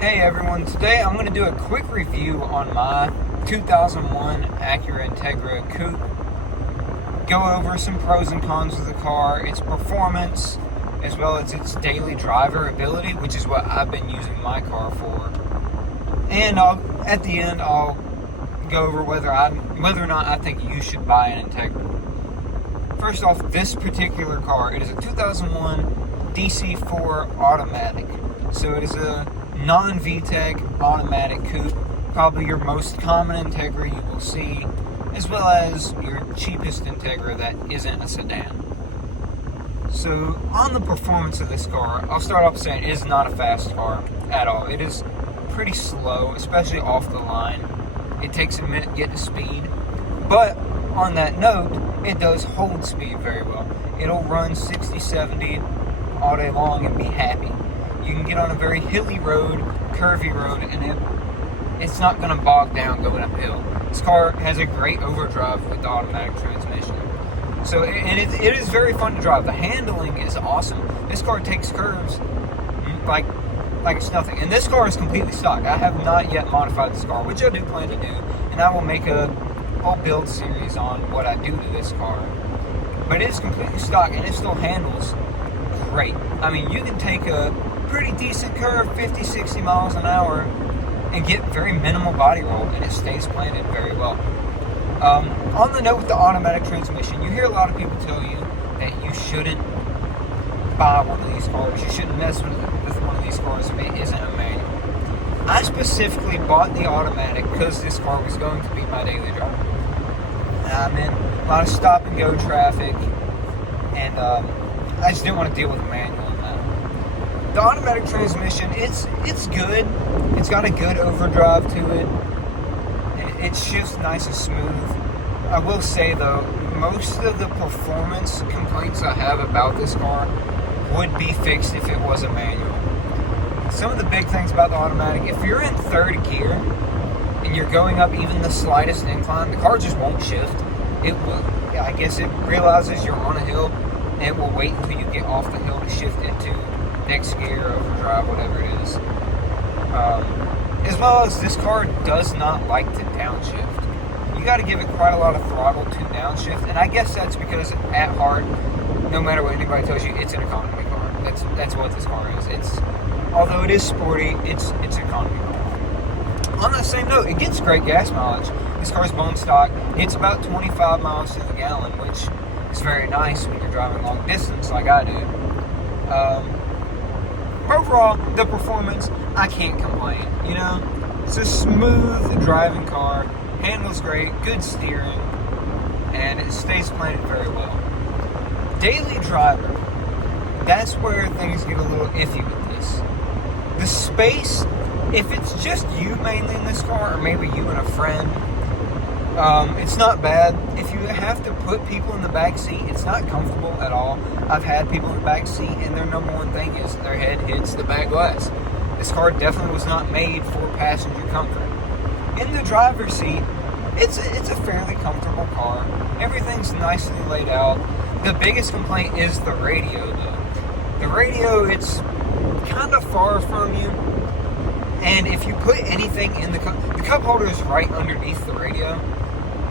Hey everyone, today I'm going to do a quick review on my 2001 Acura Integra Coupe. Go over some pros and cons of the car, its performance, as well as its daily driver ability, which is what I've been using my car for. And at the end, I'll go over whether or not I think you should buy an Integra. First off, this particular car, it is a 2001 DC4 automatic. So it is a non-VTEC automatic coupe, probably your most common Integra you will see, as well as your cheapest Integra that isn't a sedan. So on the performance of this car, I'll start off saying it is not a fast car at all. It is pretty slow, especially off the line. It takes a minute to get to speed, but on that note, it does hold speed very well. It'll run 60, 70 all day long and be happy. You can get on a very hilly road, curvy road, and it's not going to bog down going uphill. This car has a great overdrive with the automatic transmission. So, it is very fun to drive. The handling is awesome. This car takes curves like it's nothing. And this car is completely stock. I have not yet modified this car, which I do plan to do, and I will make a whole build series on what I do to this car. But it is completely stock, and it still handles great. I mean, you can take a pretty decent curve, 50, 60 miles an hour, and get very minimal body roll, and it stays planted very well. On the note with the automatic transmission, you hear a lot of people tell you that you shouldn't buy one of these cars. You shouldn't mess with one of these cars if it isn't a manual. I specifically bought the automatic because this car was going to be my daily driver. I'm in a lot of stop and go traffic, and I just didn't want to deal with a manual. The automatic transmission, it's good. It's got a good overdrive to it. It shifts nice and smooth. I will say though, most of the performance complaints I have about this car would be fixed if it was a manual. Some of the big things about the automatic, if you're in third gear and you're going up even the slightest incline, the car just won't shift. It will, I guess it realizes you're on a hill, and it will wait until you get off the hill to shift into next gear, overdrive, whatever it is. As well as this car does not like to downshift. You got to give it quite a lot of throttle to downshift, and I guess that's because at heart, no matter what anybody tells you, it's an economy car. That's what this car is. Although it is sporty, it's an economy car. On that same note, it gets great gas mileage. This car's bone stock. It's about 25 miles to the gallon, which is very nice when you're driving long distance like I do. Overall, the performance, I can't complain. You know, it's a smooth driving car, handles great, good steering, and it stays planted very well. Daily driver, that's where things get a little iffy with this. The space, if it's just you mainly in this car, or maybe you and a friend, it's not bad. If you have to put people in the back seat, it's not comfortable at all. I've had people in the back seat, and their number one thing is their head hits the back glass. This car definitely was not made for passenger comfort. In the driver's seat, it's a fairly comfortable car. Everything's nicely laid out. The biggest complaint is the radio, though. The radio, it's kind of far from you, and if you put anything in the cup holder is right underneath the radio.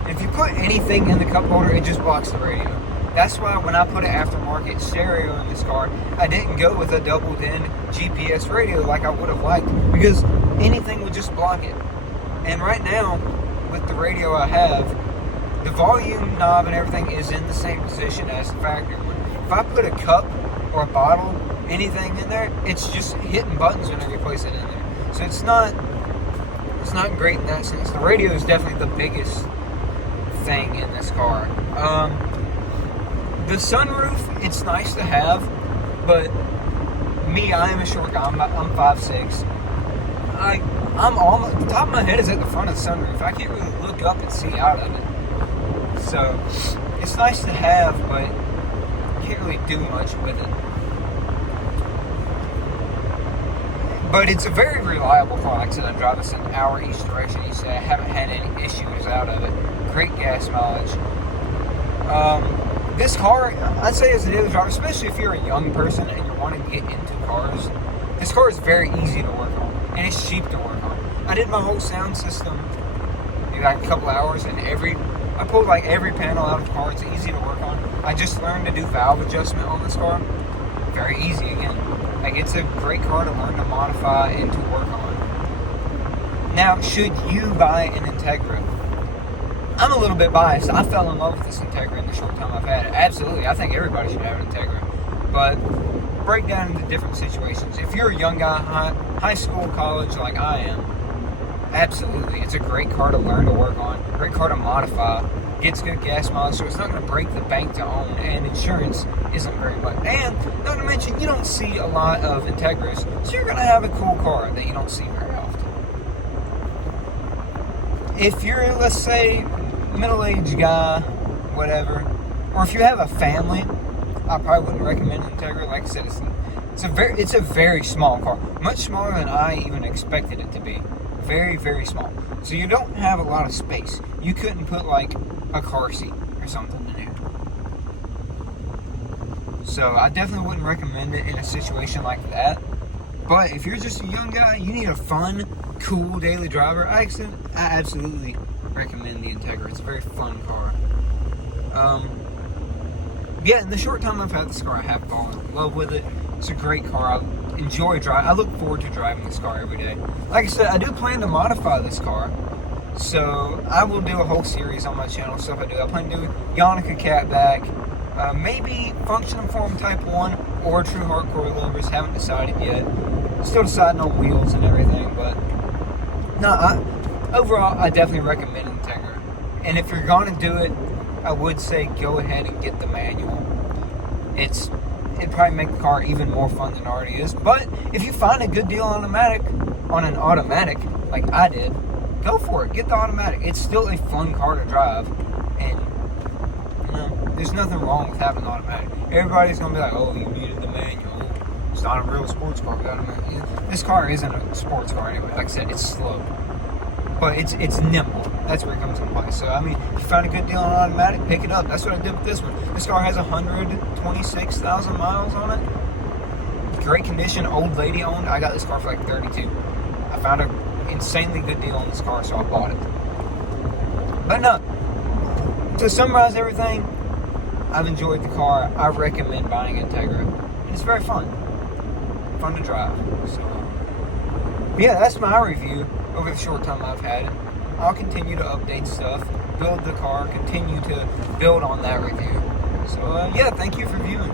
If you put anything in the cup holder, it just blocks the radio. That's why when I put an aftermarket stereo in this car, I didn't go with a double-din GPS radio like I would have liked, because anything would just block it. And right now, with the radio I have, the volume knob and everything is in the same position as the factory one. If I put a cup or a bottle, anything in there, it's just hitting buttons whenever you place it in there. So it's not great in that sense. The radio is definitely the biggest thing in this car. The sunroof, it's nice to have, but me, I am a short guy. I'm 5'6". I'm almost, the top of my head is at the front of the sunroof. I can't really look up and see out of it. So it's nice to have, but can't really do much with it. But it's a very reliable car. Like I said, I drive this an hour each direction each day. I haven't had any issues out of it. Great gas mileage. This car, I'd say as a daily driver, especially if you're a young person and you're wanting to get into cars, this car is very easy to work on. and it's cheap to work on. I did my whole sound system in like a couple hours, and I pulled like every panel out of the car. It's easy to work on. I just learned to do valve adjustment on this car. Very easy again. Like, it's a great car to learn to modify and to work on. Now, should you buy an Integra? I'm a little bit biased. I fell in love with this Integra in the short time I've had it. Absolutely, I think everybody should have an Integra. But break down into different situations. If you're a young guy, high school, college, like I am, absolutely, it's a great car to learn to work on. Great car to modify. Gets good gas mileage, so it's not going to break the bank to own, and insurance isn't very much. And not to mention, you don't see a lot of Integras, so you're going to have a cool car that you don't see very often. If you're, let's say, middle-aged guy, whatever, or if you have a family, I probably wouldn't recommend an Integra. Like I said, it's a very small car, much smaller than I even expected it to be. Very, very small. So you don't have a lot of space. You couldn't put like a car seat or something in there. So I definitely wouldn't recommend it in a situation like that. But if you're just a young guy, you need a fun, cool daily driver, I absolutely recommend the Integra. It's a very fun car. Yeah, in the short time I've had this car, I have fallen in love with it. It's a great car. I enjoy driving. I look forward to driving this car every day. Like I said, I do plan to modify this car. So I will do a whole series on my channel, stuff I do. I plan to do Yannicka Catback, maybe Function Form Type 1 or True Hardcore Lovers. Haven't decided yet. Still deciding on wheels and everything, but no, overall, I definitely recommend Integra. And if you're going to do it, I would say go ahead and get the manual. It'd probably make the car even more fun than it already is. But if you find a good deal on an automatic, like I did, go for it. Get the automatic. It's still a fun car to drive, and there's nothing wrong with having an automatic. Everybody's gonna be like, "Oh, you needed the manual. It's not a real sports car without a manual." This car isn't a sports car anyway. Like I said, it's slow, but it's nimble. That's where it comes into play. So I mean, if you find a good deal on an automatic, pick it up. That's what I did with this one. This car has 126,000 miles on it. Great condition, old lady owned. I got this car for like 32. I found an insanely good deal on this car, so I bought it. But no, to summarize everything, I've enjoyed the car. I recommend buying Integra. And it's very fun to drive. So yeah, that's my review over the short time I've had it. I'll continue to update stuff, build the car, continue to build on that review. So yeah, thank you for viewing.